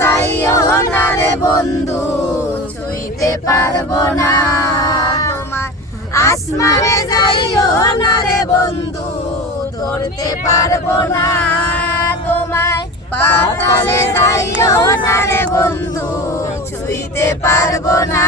যাইও না রে বন্ধু, ছুঁইতে পারবো না তোমায়। আসমানে যাইও না রে বন্ধু, ধরতে পারবো না তোমায়। পাতালে যাইও না রে বন্ধু, ছুঁইতে পারবো না।